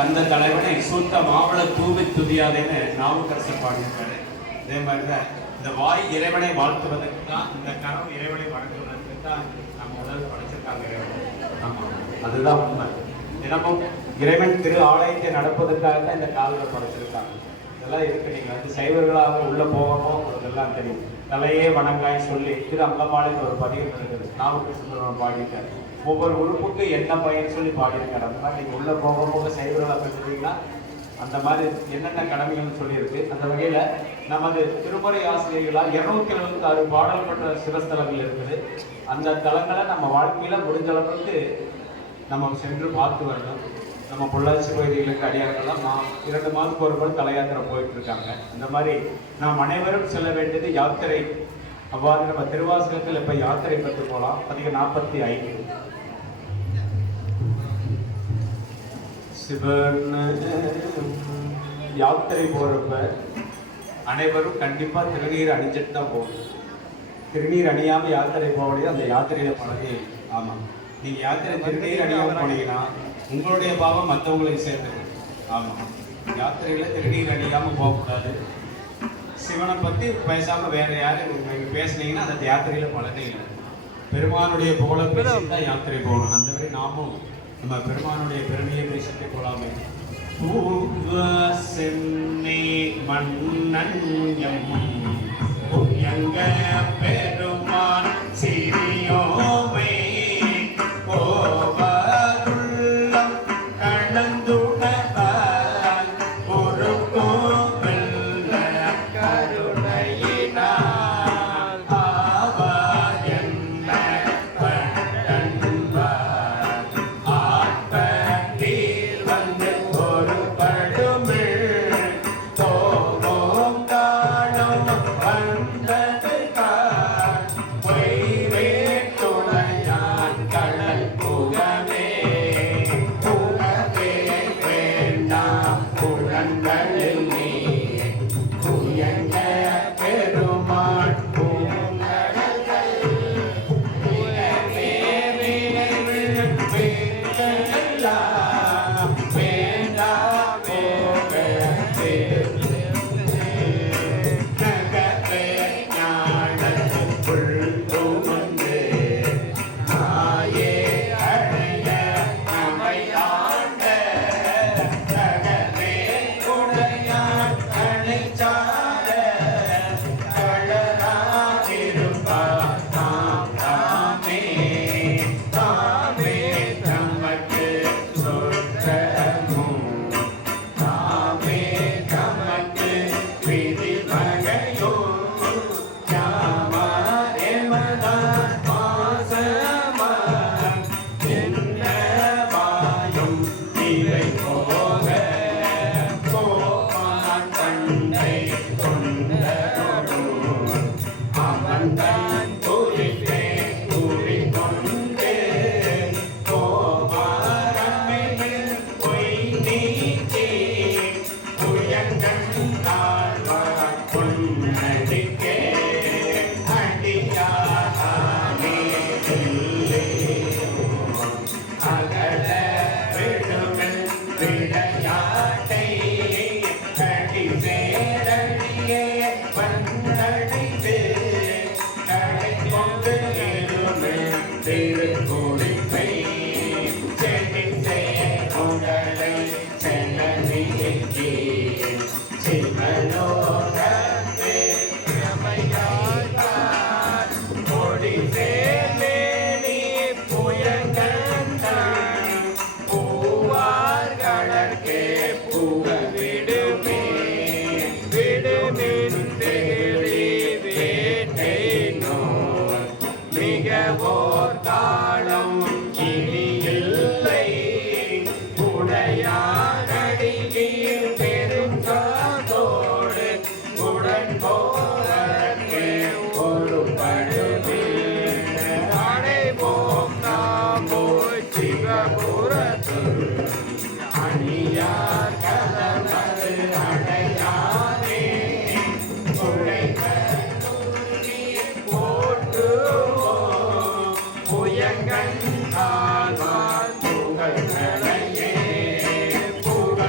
அந்த தலைவனை சுத்த மாவள தூவி துதியாதேன்னு நாவுக்கரசர் பாடியிருக்காரு. அதே மாதிரிதான் இந்த வாய் இறைவனை வாழ்த்துவதற்கு தான், இந்த கரம் இறைவனை வணங்குவதற்கு தான் நம்ம உடல் படைச்சிருக்காங்க இறைவன். ஆமா, அதுதான் உண்மை. தினமும் இறைவன் திரு ஆலயத்தை நடப்பதற்காக தான் இந்த காலில் படைச்சிருக்காங்க. இதெல்லாம் இருக்கு. நீங்க வந்து சைவர்களாக உள்ள போகணும், உங்களுக்கு எல்லாம் தெரியும். தலையே வணங்காய் சொல்லி திரு அங்கமாலைக்கு ஒரு பதிவு இருக்குது. நாவுக்கரசர் பாடியிருக்காரு. ஒவ்வொரு உறுப்புக்கு என்ன பயன் சொல்லி பாடியிருக்காரு. அந்த மாதிரி நீங்கள் உள்ளே போக போக சைவர்களாக பெற்றுட்டீங்கன்னா அந்த மாதிரி என்னென்ன கடமைகள்னு சொல்லியிருக்கு. அந்த வகையில் நமது திருமுறை ஆசிரியர்களால் 276 பாடல் பெற்ற சிவஸ்தலங்கள் இருக்குது. அந்த தலங்களை நம்ம வாழ்க்கையில் முடிஞ்ச அளவுக்கு நம்ம சென்று பார்த்து வரணும். நம்ம பொள்ளாச்சி பகுதிகளுக்கு அடியார்கள்லாம் 2 மாதத்துக்கு ஒரு முறை தல யாத்திரை போயிட்டு இருக்காங்க. அந்த மாதிரி நாம் அனைவரும் செல்ல வேண்டியது யாத்திரை. அவ்வாறு நம்ம திருவாசகத்தில் இப்போ யாத்திரை பற்றி போகலாம். அதிக 45 சிவன் யாத்திரை போகிறப்ப அனைவரும் கண்டிப்பாக திருநீர் அணிஞ்சிட்டு தான் போகணும். திருநீர் அணியாமல் யாத்திரை போகலையே அந்த யாத்திரையில் பழகி. ஆமாம், நீங்கள் யாத்திரை திருநீர் அணியாமல் போனீங்கன்னா உங்களுடைய பாவம் மற்றவங்களுக்கு சேர்ந்துடும். ஆமாம், யாத்திரையில் திருநீர் அணியாமல் போகக்கூடாது. சிவனை பற்றி பேசாமல் வேறு யாரும் நீங்கள் பேசுனீங்கன்னா அந்த யாத்திரையில் பழகே இல்லை. பெருமானுடைய புகழை பேசி தான் யாத்திரை போகணும். அந்த மாதிரி நாமும் நம்ம பெருமானுடைய பெருமையை பேசிட்டு போகலாமே. பூர்வ சென்னை மன்னன் எங்க பெருமான் சிறியோமை கோபதுள்ளம் கலந்துடவான் ஒரு கோவில் கருணையினால் ஆவா என்ன பட்டன்பார் ஆத்ம நீர் வந்து ஒரு படுமிழ் தோமோம் காணும் வந்தது கான் பொய்வே துணையான் கடல் புகவே புகவே வேண்டாம் புலன்களில் நீ புயங்க பெருமாள் பூங்கடல்கள் வேண்டெல்லாம் வேண்டா போக நகரே ஞானத்துக்குள் தூமந்து ஆயே அடைய நம்மை ஆண்ட நகரே உடையான் அணைச்சார கழறாதிருப்பார் தாம் தாமே தாமே தமக்கு சொற்றமும் தாமே தமக்கு விதி வகையோ யாமாரெமதான் மாசமான் என்னவாயும் இதை போக கோமான் தன்னை கொண்டவரும் அவன் தான் குறித்தே கூறிக்கொண்டு கோமாரமில் பொய் நீக்கி புயங்கன் தாழ்வார் பொன்னடிக்கே அடியானே இல்லை அகல விடுமில் விளையாட்டை கடி சேரடியே வந்தடைந்து கடை கொண்டு இருமில் திருக்குறிப்பை செடி உடலை செல்லி சிவலோகத்தே ரமையார் கொடி சேமேனி புயங்கந்தான் பூவார்களே புக விடுமே விடுமின் தேடி வேட்டை நோய் மிகவோர் காலம் இனி இல்லை உடையாரடியில் பெருங்காதோடு உடன் போவதற்கு ஒரு படுவே அடைவோம் நாம் போய் சிவபுரத்து அணியார் கலமது அடையானே உடைக்க போட்டுவோம் புயங்கன் ஆழ்வார் புகழ் களையே புக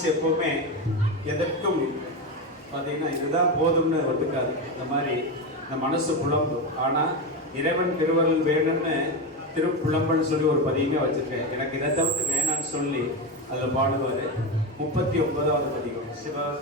மனசு எப்பவுமே எதற்கும் பார்த்தீங்கன்னா இதுதான் போதும்னு ஒத்துக்காது. இந்த மாதிரி இந்த மனசு புலம்பும். ஆனால் இறைவன் திருவருள் வேணும்னு திருப்புலம்பன்னு சொல்லி ஒரு பதியமே வச்சுருக்கேன். எனக்கு இதை தவிர்த்து வேணான்னு சொல்லி அதில் பாடுவார். 39வது பதிகம் சிவம்.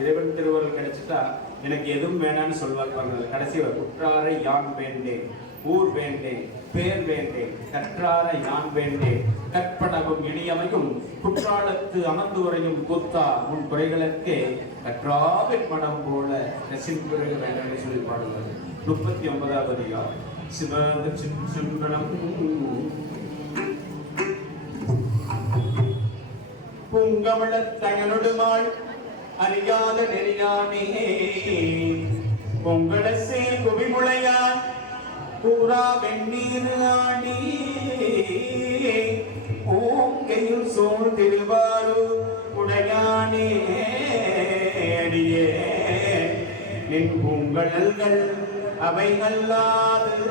இறைவன் திருவருள் கிடைச்சிட்டா எனக்கு எதுவும் வேணான்னு சொல்வார் பாருங்கள். கடைசியில் குற்றாரை யான் வேண்டேன், ஊர் வேண்டேன், பேர் வேண்டேன், கற்றாரை யான் வேண்டேன், கற்பனவும் இனியமையும் குற்றாலத்து அமர்ந்து உரையும் கூத்தா உன் குறைகளுக்கே கற்றாவின் மனம் போல நெசிம்புருக வேண்டாம் சொல்லி பாடுவார். 39வது அதிகாரம் சிவம். பூங்கமலத்தகனொடுமாள் அறியாத நெறியானே பொங்கலசே குவிமுளையான் பூரா வெண்ணீர் ஆடி பூங்கையில் சோழ் திருவாரூர் உடையானே அடியே நின் பூங்கழல்கள் அவை அல்லாது